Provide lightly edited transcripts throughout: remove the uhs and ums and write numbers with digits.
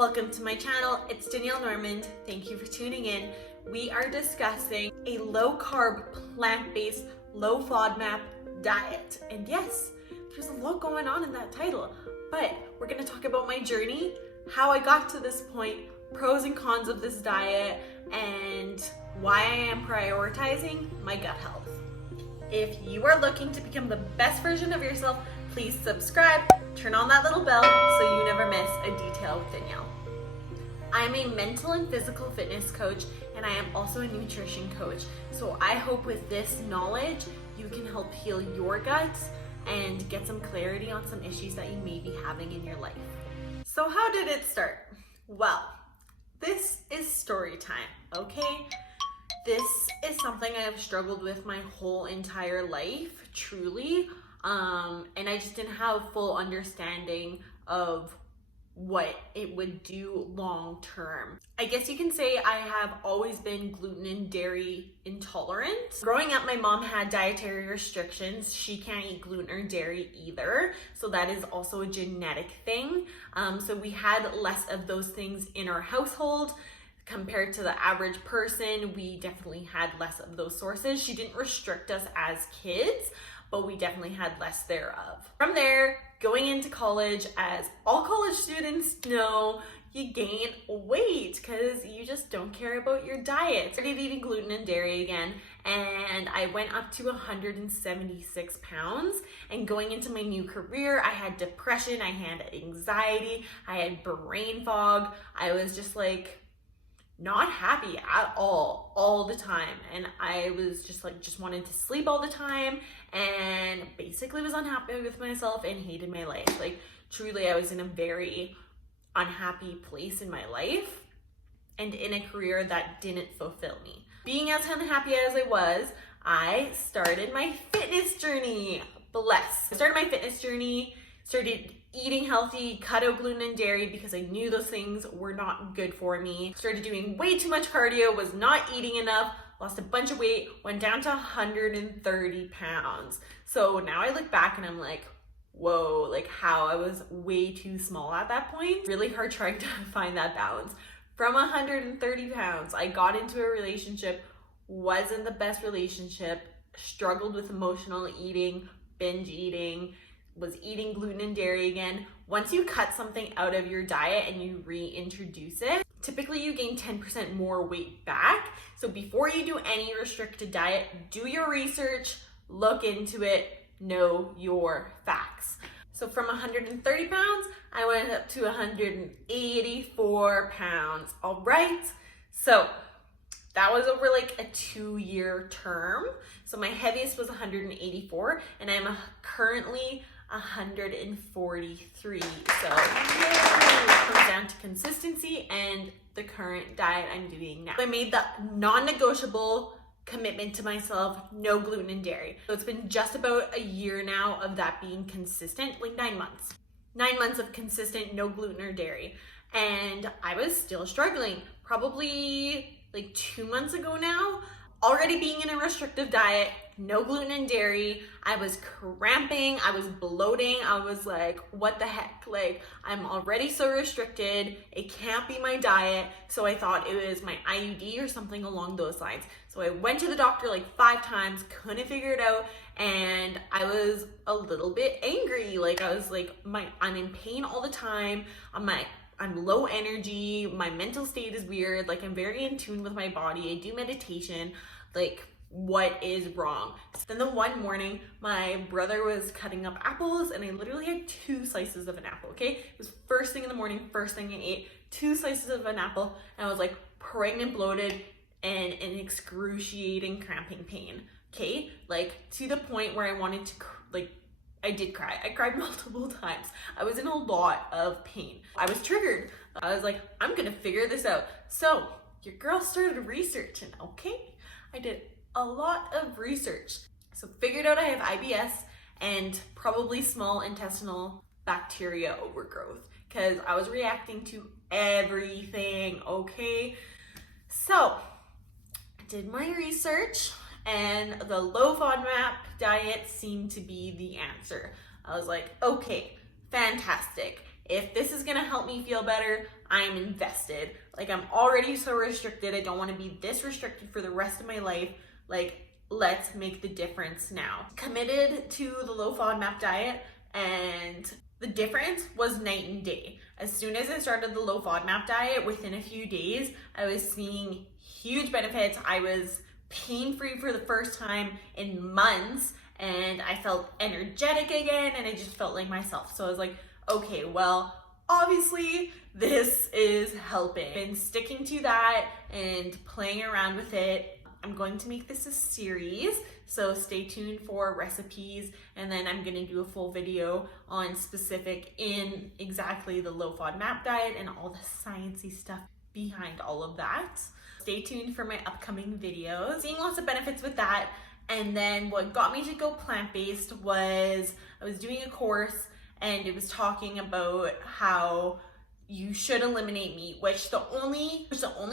Welcome to my channel. It's Danielle Normand. Thank you for tuning in. We are discussing a low carb, plant-based, low FODMAP diet. And yes, there's a lot going on in that title, but we're gonna talk about my journey, how I got to this point, pros and cons of this diet, and why I am prioritizing my gut health. If you are looking to become the best version of yourself, please subscribe, turn on that little bell so you never miss a detail with Danielle. I am a mental and physical fitness coach, and I am also a nutrition coach. So I hope with this knowledge, you can help heal your guts and get some clarity on some issues that you may be having in your life. So how did it start? Well, this is story time, okay? This is something I have struggled with my whole entire life, truly. And I just didn't have full understanding of what it would do long term. I guess you can say I have always been gluten and dairy intolerant. Growing up, my mom had dietary restrictions. She can't eat gluten or dairy either. So that is also a genetic thing. So we had less of those things in our household. Compared to the average person, we definitely had less of those sources. She didn't restrict us as kids, but we definitely had less thereof. From there, going into college, as all college students know, you gain weight because you just don't care about your diet. I started eating gluten and dairy again, and I went up to 176 pounds. And going into my new career, I had depression, I had anxiety, I had brain fog. I was just like, not happy at all the time. And I was just wanted to sleep all the time and basically was unhappy with myself and hated my life. Like truly, I was in a very unhappy place in my life and in a career that didn't fulfill me. Being as unhappy as I was, I started my fitness journey. I started my fitness journey, started eating healthy, cut out gluten and dairy because I knew those things were not good for me. Started doing way too much cardio, was not eating enough, lost a bunch of weight, went down to 130 pounds. So now I look back and I'm like, whoa, like how I was way too small at that point. Really hard trying to find that balance. From 130 pounds, I got into a relationship, wasn't the best relationship, struggled with emotional eating, binge eating, was eating gluten and dairy again. Once you cut something out of your diet and you reintroduce it, typically you gain 10% more weight back. So before you do any restricted diet, do your research, look into it, know your facts. So from 130 pounds, I went up to 184 pounds. All right. So that was over like a 2-year term. So my heaviest was 184 and I'm currently 143. So it comes down to consistency and the current diet I'm doing now. I made the non-negotiable commitment to myself, no gluten and dairy. So it's been just about a year now of that being consistent, like 9 months. 9 months of consistent, no gluten or dairy. And I was still struggling. Probably like 2 months ago now, already being in a restrictive diet, no gluten and dairy, I was cramping, I was bloating, I was like, what the heck? Like, I'm already so restricted, it can't be my diet. So I thought it was my IUD or something along those lines. So I went to the doctor like 5 times, couldn't figure it out, and I was a little bit angry. Like I was like, I'm in pain all the time, I'm low energy, my mental state is weird, like I'm very in tune with my body, I do meditation, like what is wrong? Then the one morning, my brother was cutting up apples and I literally had 2 slices of an apple, okay? It was first thing in the morning, first thing I ate, 2 slices of an apple, and I was like pregnant, bloated, and in excruciating cramping pain, okay? Like to the point where I wanted to, I did cry. I cried multiple times. I was in a lot of pain. I was triggered. I was like, I'm gonna figure this out. So your girl started researching, okay? I did a lot of research. So figured out I have IBS and probably small intestinal bacteria overgrowth because I was reacting to everything, okay? So I did my research and the low FODMAP diet seemed to be the answer. I was like, okay, fantastic. If this is gonna help me feel better, I am invested. Like, I'm already so restricted. I don't want to be this restricted for the rest of my life. Like, let's make the difference now. Committed to the low FODMAP diet, and the difference was night and day. As soon as I started the low FODMAP diet, within a few days, I was seeing huge benefits. I was pain-free for the first time in months, and I felt energetic again, and I just felt like myself. So I was like, okay, well, obviously this is helping. I've been sticking to that and playing around with it. I'm going to make this a series, so stay tuned for recipes, and then I'm gonna do a full video on specific in exactly the low FODMAP diet and all the sciencey stuff behind all of that. Stay tuned for my upcoming videos. Seeing lots of benefits with that. And then what got me to go plant-based was I was doing a course, and it was talking about how you should eliminate meat, which the only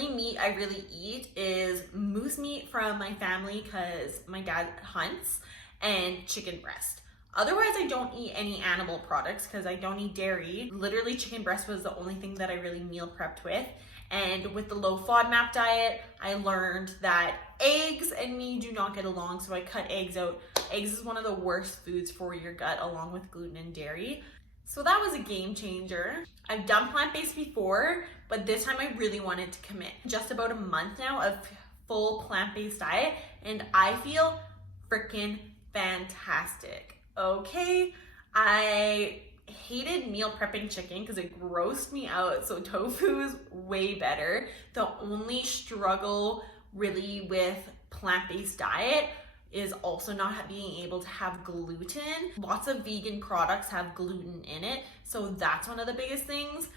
meat I really eat is moose meat from my family because my dad hunts, and chicken breast. Otherwise, I don't eat any animal products because I don't eat dairy. Literally, chicken breast was the only thing that I really meal prepped with. And with the low FODMAP diet, I learned that eggs and me do not get along, so I cut eggs out. Eggs is one of the worst foods for your gut, along with gluten and dairy. So that was a game changer. I've done plant-based before, but this time I really wanted to commit. Just about a month now of full plant-based diet, and I feel freaking fantastic. Okay, I hated meal prepping chicken because it grossed me out, so tofu is way better. The only struggle really with plant-based diet is also not being able to have gluten. Lots of vegan products have gluten in it, so that's one of the biggest things.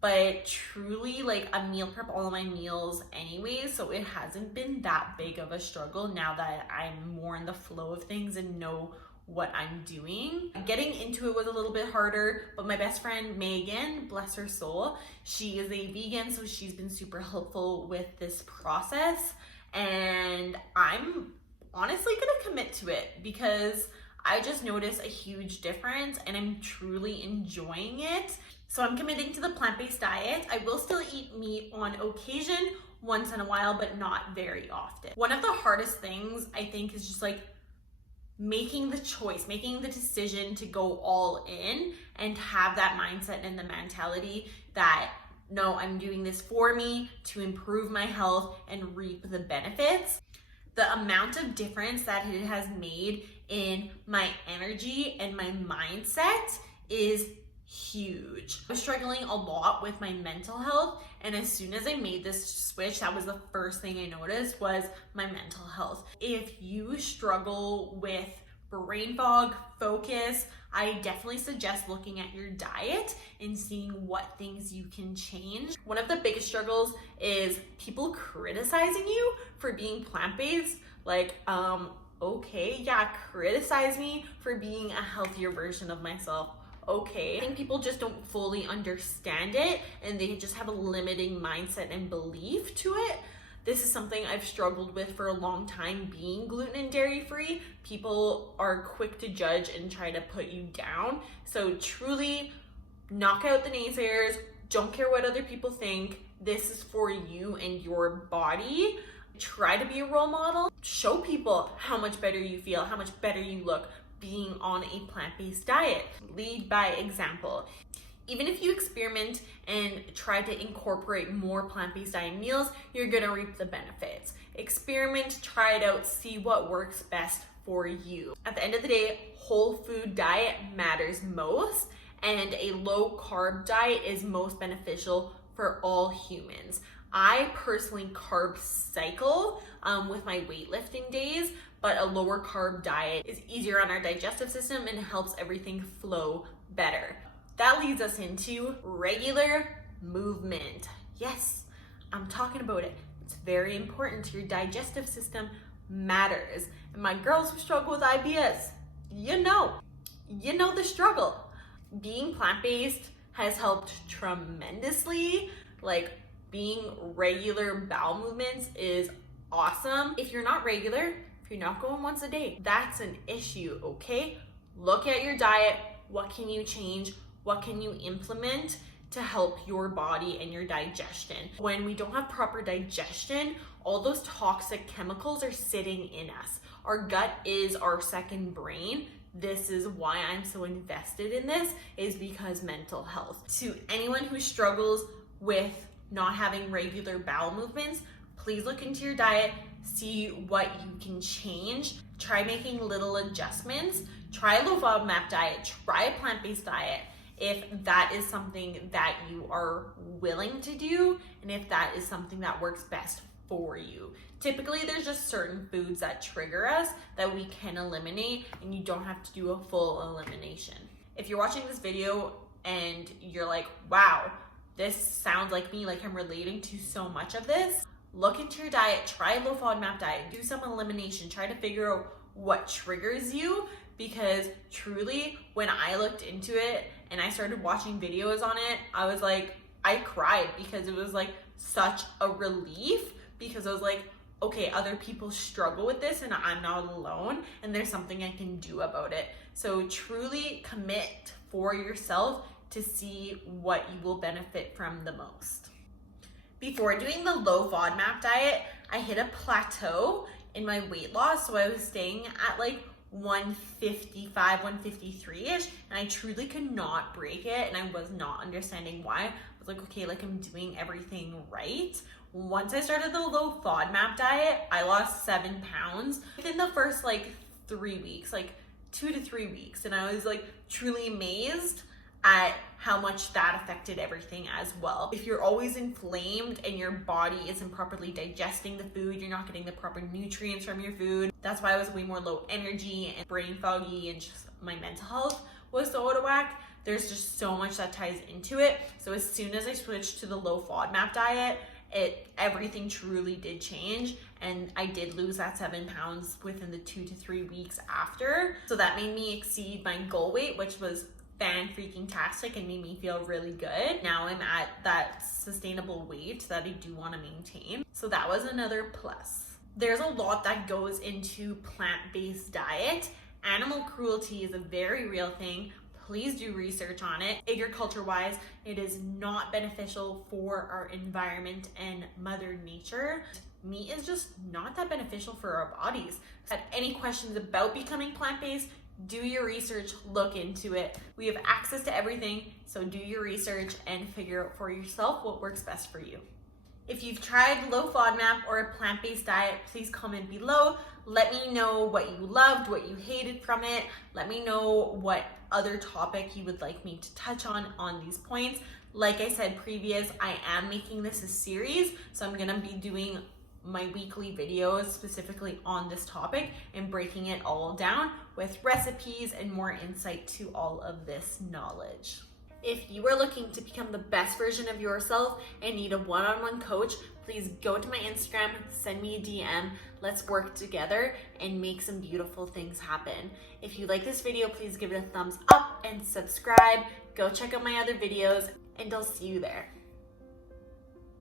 But truly, like, I meal prep all of my meals anyways, so it hasn't been that big of a struggle now that I'm more in the flow of things and know what I'm doing. Getting into it was a little bit harder, but my best friend Megan, bless her soul, she is a vegan, so she's been super helpful with this process, and I'm honestly gonna commit to it because I just noticed a huge difference and I'm truly enjoying it. So I'm committing to the plant-based diet. I will still eat meat on occasion, once in a while, but not very often. One of the hardest things I think is just like making the choice, making the decision to go all in and have that mindset and the mentality that no, I'm doing this for me to improve my health and reap the benefits. The amount of difference that it has made in my energy and my mindset is huge. I was struggling a lot with my mental health, and as soon as I made this switch, that was the first thing I noticed was my mental health. If you struggle with brain fog, focus, I definitely suggest looking at your diet and seeing what things you can change. One of the biggest struggles is people criticizing you for being plant-based. Like, okay, yeah, criticize me for being a healthier version of myself. Okay. I think people just don't fully understand it, and they just have a limiting mindset and belief to it. This is something I've struggled with for a long time, being gluten and dairy free. People are quick to judge and try to put you down. So truly knock out the naysayers. Don't care what other people think. This is for you and your body. Try to be a role model. Show people how much better you feel, how much better you look being on a plant-based diet. Lead by example. Even if you experiment and try to incorporate more plant-based diet meals, you're gonna reap the benefits. Experiment, try it out, see what works best for you. At the end of the day, whole food diet matters most, and a low carb diet is most beneficial for all humans. I personally carb cycle with my weightlifting days, but a lower carb diet is easier on our digestive system and helps everything flow better. That leads us into regular movement. Yes, I'm talking about it. It's very important to your digestive system, matters. And my girls who struggle with IBS, you know the struggle. Being plant-based has helped tremendously. Like, being regular bowel movements is awesome. If you're not regular, if you're not going once a day, that's an issue, okay? Look at your diet. What can you change? What can you implement to help your body and your digestion. When we don't have proper digestion, all those toxic chemicals are sitting in us. Our gut is our second brain. This is why I'm so invested in this, is because mental health. To anyone who struggles with not having regular bowel movements, please look into your diet, see what you can change. Try making little adjustments. Try a low FODMAP diet, try a plant-based diet if that is something that you are willing to do and if that is something that works best for you. Typically, there's just certain foods that trigger us that we can eliminate, and you don't have to do a full elimination. If you're watching this video and you're like, wow, this sounds like me, like I'm relating to so much of this, look into your diet, try a low FODMAP diet, do some elimination, try to figure out what triggers you, because truly, when I looked into it and I started watching videos on it, I was like, I cried because it was like such a relief, because I was like, okay, other people struggle with this and I'm not alone, and there's something I can do about it. So truly commit for yourself to see what you will benefit from the most. Before doing the low FODMAP diet, I hit a plateau in my weight loss. So I was staying at like 155, 153-ish, and I truly could not break it, and I was not understanding why. I was like, okay, like I'm doing everything right. Once I started the low FODMAP diet, I lost 7 pounds within the first like 3 weeks, like 2 to 3 weeks. And I was like truly amazed at how much that affected everything as well. If you're always inflamed and your body isn't properly digesting the food, you're not getting the proper nutrients from your food. That's why I was way more low energy and brain foggy, and just my mental health was so out of whack. There's just so much that ties into it. So as soon as I switched to the low FODMAP diet, everything truly did change, and I did lose that 7 pounds within the 2 to 3 weeks after. So that made me exceed my goal weight, which was fan-freaking-tastic and made me feel really good. Now I'm at that sustainable weight that I do want to maintain. So that was another plus. There's a lot that goes into plant-based diet. Animal cruelty is a very real thing. Please do research on it. Agriculture-wise, it is not beneficial for our environment and Mother Nature. Meat is just not that beneficial for our bodies. If you have any questions about becoming plant-based, do your research, look into it. We have access to everything, so do your research and figure out for yourself what works best for you. If you've tried low FODMAP or a plant-based diet, please comment below. Let me know what you loved, what you hated from it. Let me know what other topic you would like me to touch on these points. Like I said previous, I am making this a series, so I'm gonna be doing my weekly videos specifically on this topic and breaking it all down with recipes and more insight to all of this knowledge. If you are looking to become the best version of yourself and need a one-on-one coach, please go to my Instagram, send me a DM. Let's work together and make some beautiful things happen. If you like this video, please give it a thumbs up and subscribe. Go check out my other videos, and I'll see you there.